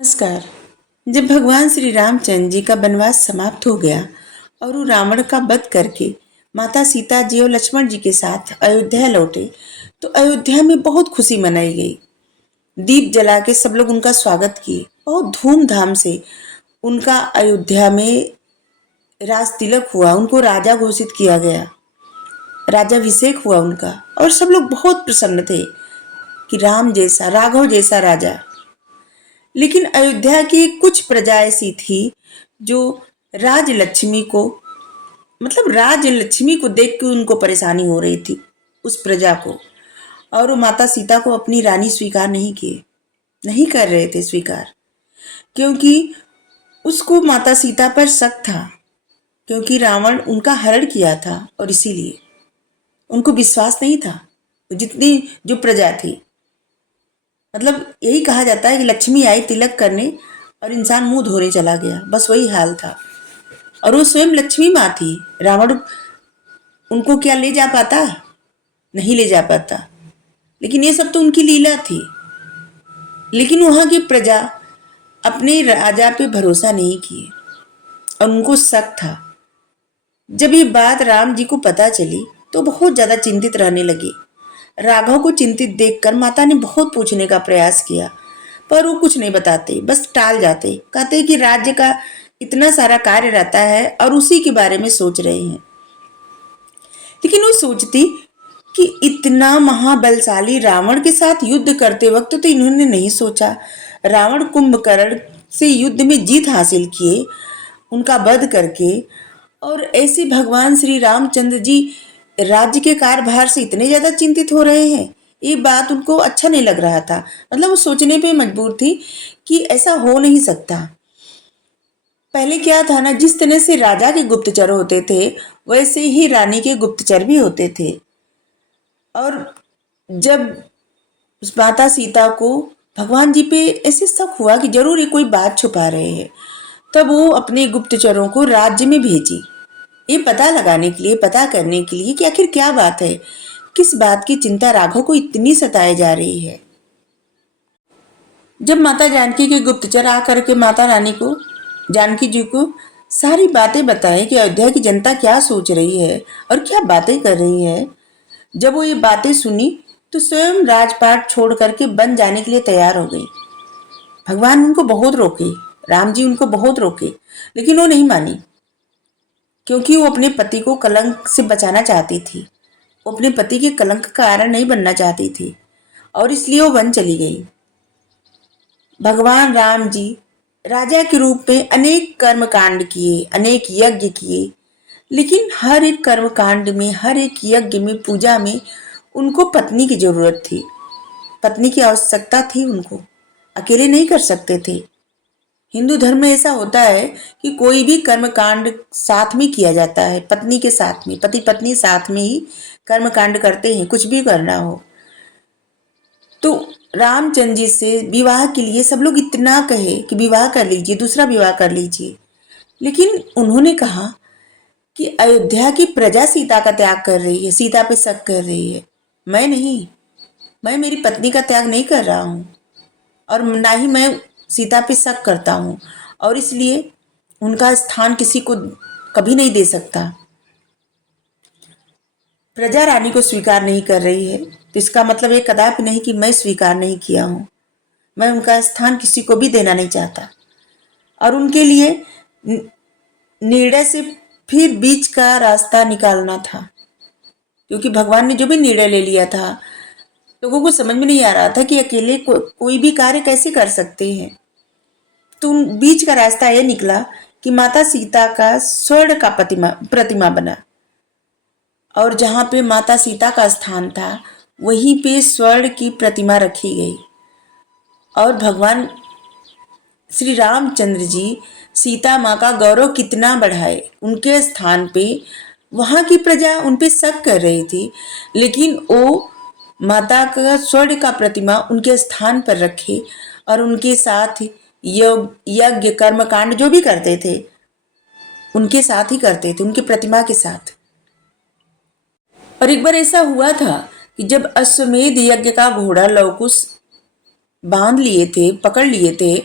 नमस्कार। जब भगवान श्री रामचंद्र जी का वनवास समाप्त हो गया और वो रावण का वध करके माता सीता जी और लक्ष्मण जी के साथ अयोध्या लौटे, तो अयोध्या में बहुत खुशी मनाई गई। दीप जला के सब लोग उनका स्वागत किए। बहुत धूमधाम से उनका अयोध्या में राज तिलक हुआ, उनको राजा घोषित किया गया, राजाभिषेक हुआ उनका। और सब लोग बहुत प्रसन्न थे कि राम जैसा, राघव जैसा राजा। लेकिन अयोध्या की कुछ प्रजा ऐसी थी जो राजलक्ष्मी को राजलक्ष्मी को देख के उनको परेशानी हो रही थी, उस प्रजा को। और वो माता सीता को अपनी रानी स्वीकार नहीं कर रहे थे स्वीकार, क्योंकि उसको माता सीता पर शक था, क्योंकि रावण उनका हरण किया था और इसीलिए उनको विश्वास नहीं था। जितनी जो प्रजा थी, यही कहा जाता है कि लक्ष्मी आई तिलक करने और इंसान मुंह धोने चला गया, बस वही हाल था। और वो स्वयं लक्ष्मी माँ थी। रावण उनको क्या ले जा पाता? नहीं ले जा पाता। लेकिन ये सब तो उनकी लीला थी। लेकिन वहां की प्रजा अपने राजा पे भरोसा नहीं किए और उनको शक था। जब ये बात राम जी को पता चली तो बहुत ज्यादा चिंतित रहने लगे। राघव को चिंतित देखकर माता ने बहुत पूछने का प्रयास किया, पर वो कुछ नहीं बताते, बस टाल जाते। कहते कि राज्य का इतना सारा कार्य रहता है और उसी के बारे में सोच रहे हैं। लेकिन वो सोचती कि इतना महाबलशाली रावण के साथ युद्ध करते वक्त तो इन्होंने नहीं सोचा। रावण कुंभकर्ण से युद्ध में जीत हासिल किए, उनका वध करके, और ऐसे भगवान श्री रामचंद्र जी राज्य के कार्यभार से इतने ज्यादा चिंतित हो रहे हैं। ये बात उनको अच्छा नहीं लग रहा था। वो सोचने पे मजबूर थी कि ऐसा हो नहीं सकता। पहले क्या था ना, जिस तरह से राजा के गुप्तचर होते थे वैसे ही रानी के गुप्तचर भी होते थे। और जब उस माता सीता को भगवान जी पे ऐसे शक हुआ कि जरूर ये कोई बात छुपा रहे हैं, तब वो अपने गुप्तचरों को राज्य में भेजी, ये पता लगाने के लिए, पता करने के लिए कि आखिर क्या बात है, किस बात की चिंता राघव को इतनी सताए जा रही है। जब माता जानकी के गुप्तचर आकर के माता रानी को, जानकी जी को सारी बातें बताएं कि अयोध्या की जनता क्या सोच रही है और क्या बातें कर रही है, जब वो ये बातें सुनी तो स्वयं राजपाट छोड़ करके बन जाने के लिए तैयार हो गई। भगवान उनको बहुत रोके, राम जी उनको बहुत रोके, लेकिन वो नहीं मानी, क्योंकि वो अपने पति को कलंक से बचाना चाहती थी। वो अपने पति के कलंक का कारण नहीं बनना चाहती थी और इसलिए वो वन चली गई। भगवान राम जी राजा के रूप में अनेक कर्म कांड किए, अनेक यज्ञ किए, लेकिन हर एक कर्म कांड में, हर एक यज्ञ में, पूजा में उनको पत्नी की जरूरत थी, पत्नी की आवश्यकता थी। उनको अकेले नहीं कर सकते थे। हिंदू धर्म में ऐसा होता है कि कोई भी कर्म कांड साथ में किया जाता है, पत्नी के साथ में, पति पत्नी साथ में ही कर्म कांड करते हैं, कुछ भी करना हो। तो रामचंद्र जी से विवाह के लिए सब लोग इतना कहे कि विवाह कर लीजिए, दूसरा विवाह कर लीजिए, लेकिन उन्होंने कहा कि अयोध्या की प्रजा सीता का त्याग कर रही है, सीता पे शक कर रही है। मैं नहीं, मैं मेरी पत्नी का त्याग नहीं कर रहा हूं और ना ही मैं सीता पे शक करता हूं, और इसलिए उनका स्थान किसी को कभी नहीं दे सकता। प्रजा रानी को स्वीकार नहीं कर रही है तो इसका मतलब ये कदापि नहीं कि मैं स्वीकार नहीं किया हूं। मैं उनका स्थान किसी को भी देना नहीं चाहता। और उनके लिए निर्णय से फिर बीच का रास्ता निकालना था, क्योंकि भगवान ने जो भी निर्णय ले लिया था लोगों को समझ में नहीं आ रहा था कि अकेले कोई भी कार्य कैसे कर सकते हैं। तो बीच का रास्ता यह निकला कि माता सीता का स्वर्ण का प्रतिमा बना, और जहां पे माता सीता का स्थान था वहीं पे स्वर्ण की प्रतिमा रखी गई। और भगवान श्री रामचंद्र जी सीता माँ का गौरव कितना बढ़ाए, उनके स्थान पे वहां की प्रजा उन पे शक कर रही थी, लेकिन वो माता का स्वर्ण का प्रतिमा उनके स्थान पर रखे और उनके साथ यज्ञ कर्म कांड जो भी करते थे उनके साथ ही करते थे, उनकी प्रतिमा के साथ। और एक बार ऐसा हुआ था कि जब अश्वमेध यज्ञ का घोड़ा लवकुश बांध लिए थे, पकड़ लिए थे,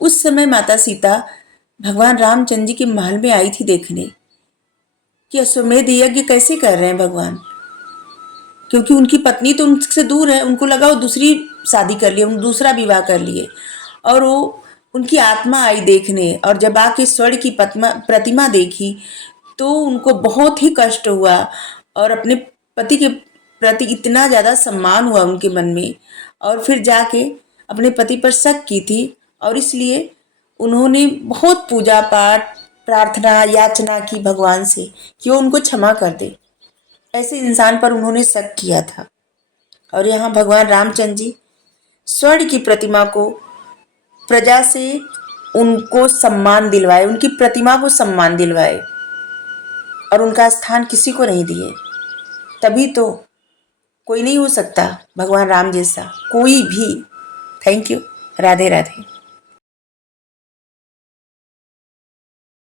उस समय माता सीता भगवान रामचंद्र जी के महल में आई थी देखने कि अश्वमेध यज्ञ कैसे कर रहे हैं भगवान, क्योंकि उनकी पत्नी तो उनसे दूर है, उनको लगा वो दूसरी शादी कर लिए, दूसरा विवाह कर लिए, और वो उनकी आत्मा आई देखने, और जब आके स्वर्ण की प्रतिमा देखी तो उनको बहुत ही कष्ट हुआ और अपने पति के प्रति इतना ज़्यादा सम्मान हुआ उनके मन में, और फिर जाके अपने पति पर शक की थी, और इसलिए उन्होंने बहुत पूजा पाठ प्रार्थना याचना की भगवान से कि वो उनको क्षमा कर दे। ऐसे इंसान पर उन्होंने शक किया था। और यहाँ भगवान रामचंद्र जी स्वर्ण की प्रतिमा को प्रजा से उनको सम्मान दिलवाए, उनकी प्रतिमा को सम्मान दिलवाए और उनका स्थान किसी को नहीं दिए। तभी तो कोई नहीं हो सकता भगवान राम जैसा, कोई भी। Thank you. राधे राधे।